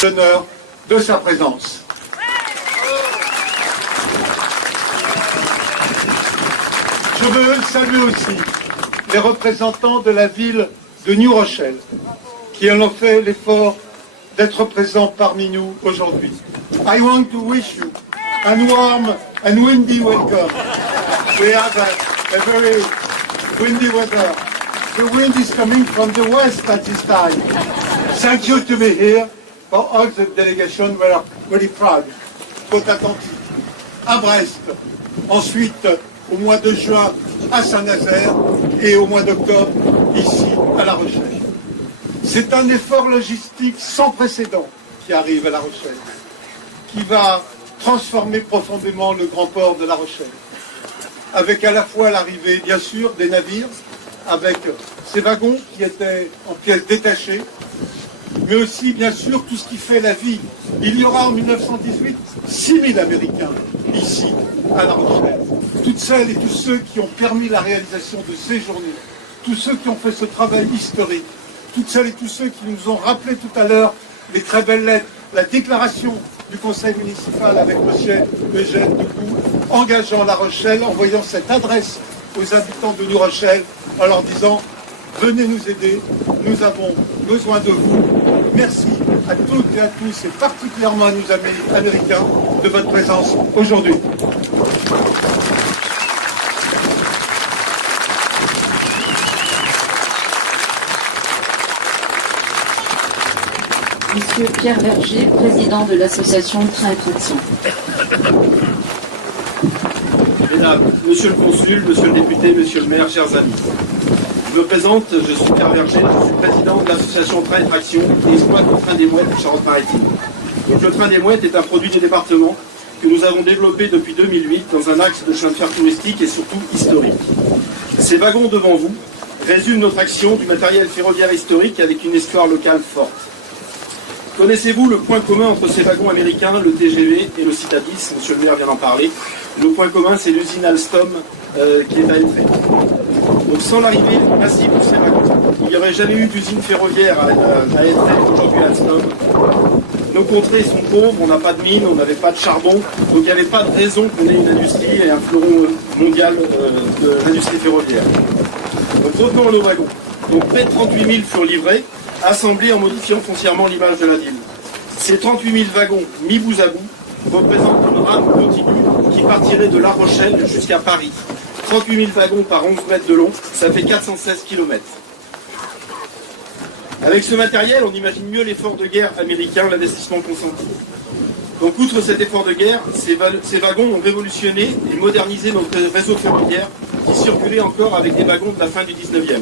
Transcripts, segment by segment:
L'honneur de sa présence. Je veux saluer aussi les représentants de la ville de New Rochelle qui ont fait l'effort d'être présents parmi nous aujourd'hui. I want to wish you a warm and windy welcome. We have a very windy weather. The wind is coming from the west at this time. Thank you to be here. For all the delegation were very proud. Côte-Atlantique, à Brest, ensuite au mois de juin à Saint-Nazaire et au mois d'octobre ici à La Rochelle. C'est un effort logistique sans précédent qui arrive à La Rochelle, qui va transformer profondément le grand port de La Rochelle, avec à la fois l'arrivée bien sûr des navires, avec ces wagons qui étaient en pièces détachées, mais aussi, bien sûr, tout ce qui fait la vie. Il y aura en 1918 6000 Américains ici, à La Rochelle. Toutes celles et tous ceux qui ont permis la réalisation de ces journées, tous ceux qui ont fait ce travail historique, toutes celles et tous ceux qui nous ont rappelé tout à l'heure les très belles lettres, la déclaration du conseil municipal avec M. Eugène Decoux, engageant La Rochelle, envoyant cette adresse aux habitants de New Rochelle, en leur disant « Venez nous aider, nous avons besoin de vous ». Merci à toutes et à tous, et particulièrement à nos amis américains, de votre présence aujourd'hui. Monsieur Pierre Verger, président de l'association Train et Traction. Mesdames, Monsieur le Consul, Monsieur le Député, Monsieur le Maire, chers amis. Je me présente, je suis Pierre Verger, je suis président de l'association Train et Traction et exploite le train des Mouettes de Charente-Maritime. Donc, le train des Mouettes est un produit du département que nous avons développé depuis 2008 dans un axe de chemin de fer touristique et surtout historique. Ces wagons devant vous résument notre action du matériel ferroviaire historique avec une histoire locale forte. Connaissez-vous le point commun entre ces wagons américains, le TGV et le Citadis? Monsieur le maire vient d'en parler. Le point commun, c'est l'usine Alstom qui est à Étré. Donc sans l'arrivée massive de ces wagons, il n'y aurait jamais eu d'usine ferroviaire à Étré, aujourd'hui à Alstom. Nos contrées sont pauvres, on n'a pas de mines, on n'avait pas de charbon, donc il n'y avait pas de raison qu'on ait une industrie et un fleuron mondial de l'industrie ferroviaire. Donc revenons à nos wagons. Donc près de 38 000 furent livrés, assemblés en modifiant foncièrement l'image de la ville. Ces 38 000 wagons mis bout à bout représentent une rame continue qui partirait de La Rochelle jusqu'à Paris. 38 000 wagons par 11 mètres de long, ça fait 416 km. Avec ce matériel, on imagine mieux l'effort de guerre américain, l'investissement consenti. Donc, outre cet effort de guerre, ces wagons ont révolutionné et modernisé notre réseau ferroviaire qui circulait encore avec des wagons de la fin du 19e.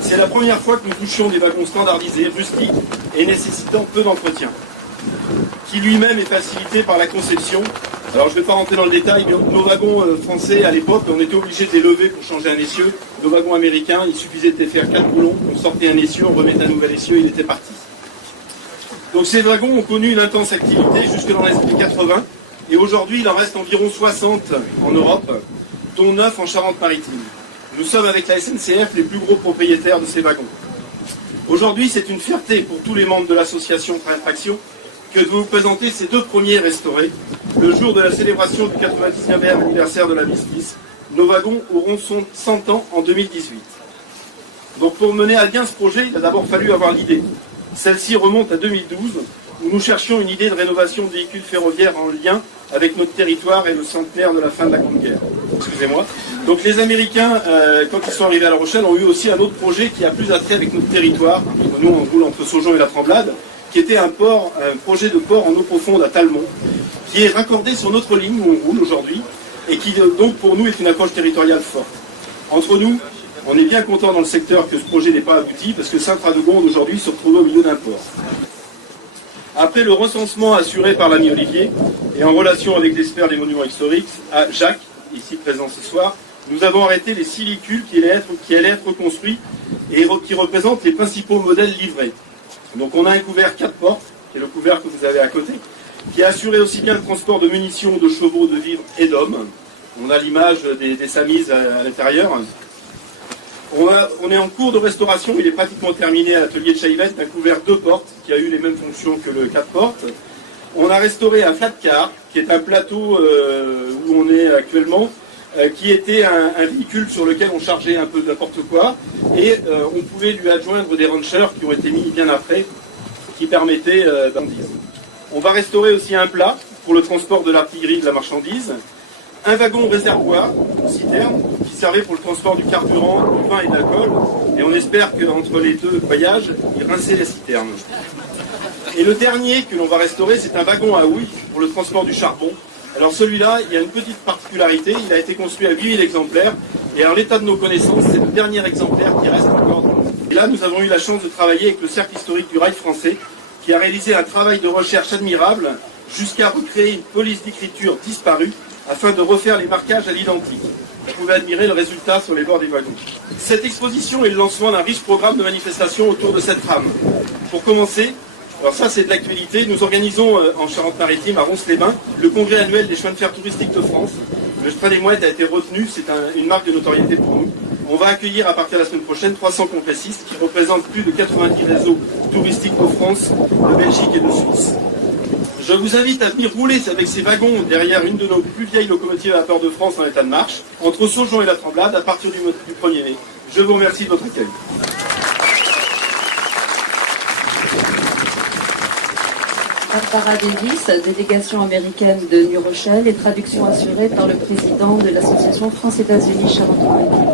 C'est la première fois que nous touchions des wagons standardisés, rustiques et nécessitant peu d'entretien, qui lui-même est facilité par la conception. Alors je ne vais pas rentrer dans le détail, mais nos wagons français à l'époque, on était obligé de les lever pour changer un essieu. Nos wagons américains, il suffisait de faire 4 boulons, on sortait un essieu, on remettait un nouvel essieu, il était parti. Donc ces wagons ont connu une intense activité jusque dans les années 80, et aujourd'hui il en reste environ 60 en Europe, dont 9 en Charente-Maritime. Nous sommes avec la SNCF les plus gros propriétaires de ces wagons. Aujourd'hui, c'est une fierté pour tous les membres de l'association Train et Traction que de vous présenter ces deux premiers restaurés. Le jour de la célébration du 99e anniversaire de la Miss, nos wagons auront 100 ans en 2018. Donc pour mener à bien ce projet, il a d'abord fallu avoir l'idée. Celle-ci remonte à 2012, où nous cherchions une idée de rénovation de véhicules ferroviaires en lien avec notre territoire et le centenaire de la fin de la Grande Guerre. Excusez-moi. Donc les Américains, quand ils sont arrivés à La Rochelle, ont eu aussi un autre projet qui a plus attrait avec notre territoire. Nous, on roule entre Saujon et la Tremblade, qui était un projet de port en eau profonde à Talmont, qui est raccordé sur notre ligne où on roule aujourd'hui, et qui donc pour nous est une approche territoriale forte. Entre nous, on est bien content dans le secteur que ce projet n'ait pas abouti, parce que Sainte-Radegonde aujourd'hui se retrouve au milieu d'un port. Après le recensement assuré par l'ami Olivier, et en relation avec l'expert des monuments historiques, Jacques, ici présent ce soir, nous avons arrêté les 6 véhicules qui allaient être construits et qui représentent les principaux modèles livrés. Donc on a un couvert 4 portes, qui est le couvert que vous avez à côté, qui a assuré aussi bien le transport de munitions, de chevaux, de vivres et d'hommes. On a l'image des Samis à l'intérieur. On est en cours de restauration, il est pratiquement terminé à l'atelier de Chaivette, un couvert 2 portes qui a eu les mêmes fonctions que le 4 portes. On a restauré un flat car, qui est un plateau où on est actuellement, qui était un véhicule sur lequel on chargeait un peu n'importe quoi, et on pouvait lui adjoindre des ranchers qui ont été mis bien après, qui permettaient d'endiser. On va restaurer aussi un plat pour le transport de l'artillerie et de la marchandise, un wagon réservoir, citerne, qui servait pour le transport du carburant, du vin et de l'alcool, et on espère qu'entre les 2 voyages, il rinçait la citerne. Et le dernier que l'on va restaurer, c'est un wagon à houille pour le transport du charbon. Alors celui-là, il y a une petite particularité, il a été construit à 8000 exemplaires, et en l'état de nos connaissances, c'est le dernier exemplaire qui reste encore dans le monde. Et là, nous avons eu la chance de travailler avec le Cercle historique du rail français, qui a réalisé un travail de recherche admirable, jusqu'à recréer une police d'écriture disparue, afin de refaire les marquages à l'identique. Vous pouvez admirer le résultat sur les bords des wagons. Cette exposition est le lancement d'un riche programme de manifestations autour de cette trame. Pour commencer, alors ça c'est de l'actualité, nous organisons en Charente-Maritime, à Ronces-les-Bains, le congrès annuel des chemins de fer touristiques de France. Le chemin des Mouettes a été retenu, c'est une marque de notoriété pour nous. On va accueillir à partir de la semaine prochaine 300 congressistes qui représentent plus de 90 réseaux touristiques de France, de Belgique et de Suisse. Je vous invite à venir rouler avec ces wagons derrière une de nos plus vieilles locomotives à vapeur de France en état de marche, entre Saujon et la Tremblade, à partir du 1er mai. Je vous remercie de votre accueil. Barbara Davis, délégation américaine de New Rochelle et traduction assurée par le président de l'association France-États-Unis Charente-Maritime.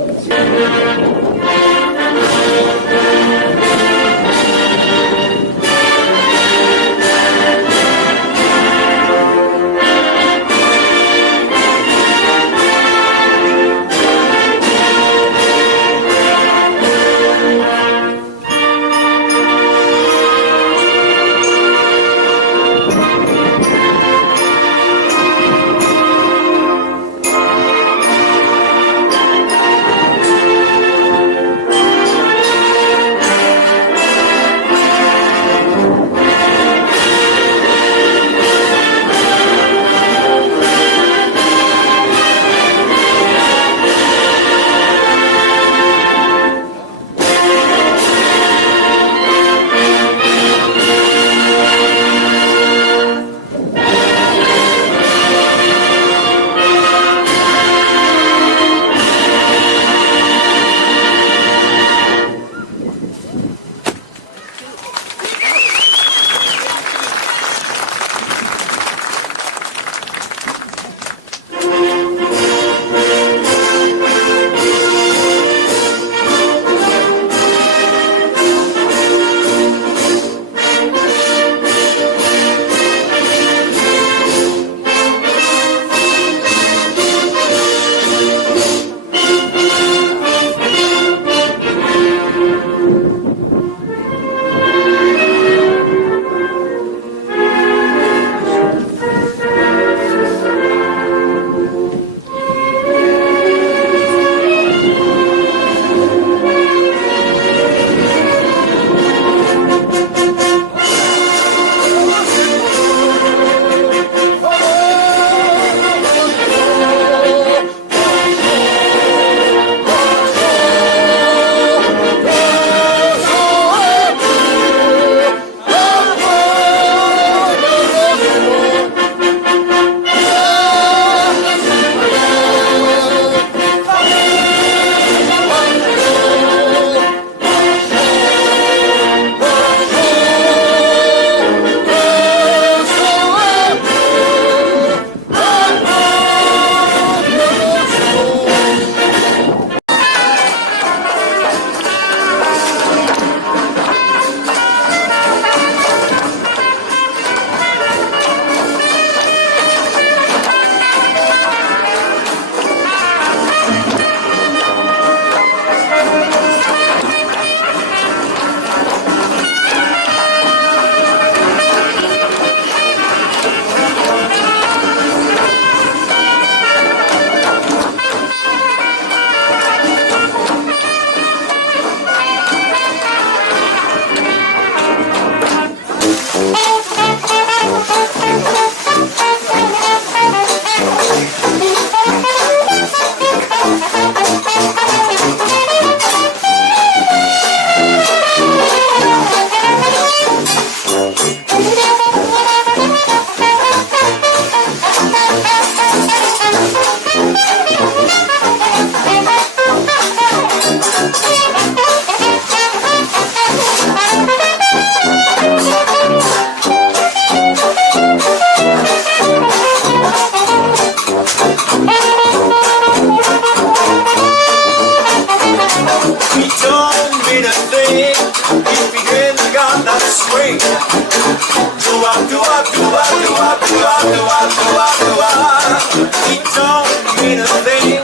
He don't mean a thing if he ain't got that swing. Do up, do up, do up, do up, do up, do up, do up, do up. He don't mean a thing.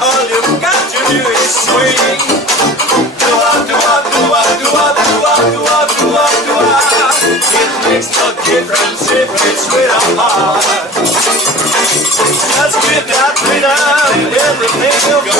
All you got to do is swing. Do up, do up, do up, do up, do up, do up, do up, do up. It makes no difference if it's with a heart. Just with that rhythm, everything will go.